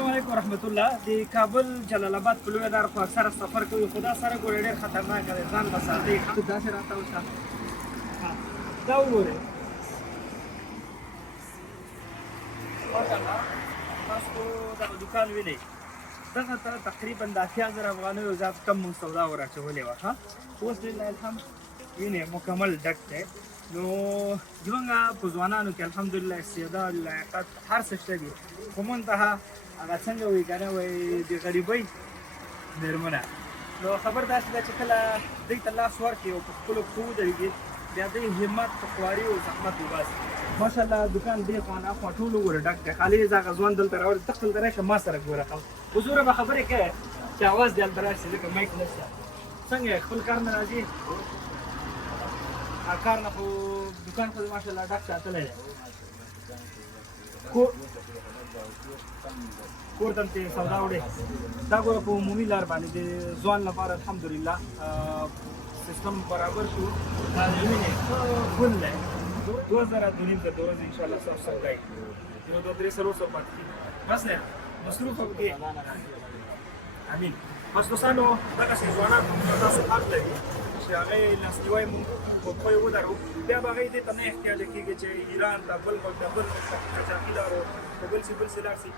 السلام علیکم ورحمت الله. د کابل جلال آباد په لویه لار خو اکثره سفر کوي، خو دا سړک ګورې ډېر خطرناک دی، ځان به ساتئ. داسې راته وشه، دا وګورئ ماشاءالله. تاسو دغه دوکان وینئ، دغه ته تقریبا د 80,000 افغانیو زیات کم موږ سودا وراچولې وه. اوس لله الحمد وینئ مکمل ډک دی. نو زمونږ په ځوانانو کې الحمدلله استعداد لیاقت هر څه شته دي، خو منتها هغه څنګه وایي که نه وایي د غریبۍ مېرمنه. نو خبر داسې ده چې کله دوی ته لاس ورکړي او په خپلو پښو ودرېږي، بیا دوی همت خواري او زحمت وباسي. ماشاءالله دوکان دې خوا نه خوا ټول وګوره ډک دی، خالي دغه ځوان دلته راوړي. ته دلته راشه ما سره ګوره، حضوره به خبرې کوې چې اواز دې هلته راشي، ځکه مایک نشته. څنګه یې خپل کار نه راځي؟ کار نه خو دوکان خو ماشاءالله ډک ساتلی دی. کور ته چې سودا وړې دا ګوره په عمومي لار باندې د ځوان لپاره الحمدلله سیستم برابر شو. دا د وینې ښه ګل دی، 2000 دونیم د ورځې انشاءالله ستاسو سره دی، نو 2-3 پاتې کېږي. بس نه مصروف هم کې. امین. بس دوستانو دغسې ځوانان تاسو حق لري چې هغه یې لاسنیوی مونږ په پښو یې ودرو، بیا به هغوی دې ته نه احتیاجه کېږي چې ایران ته بل ملک ته بل قاچاقي لارو په بل سي لاړ سي.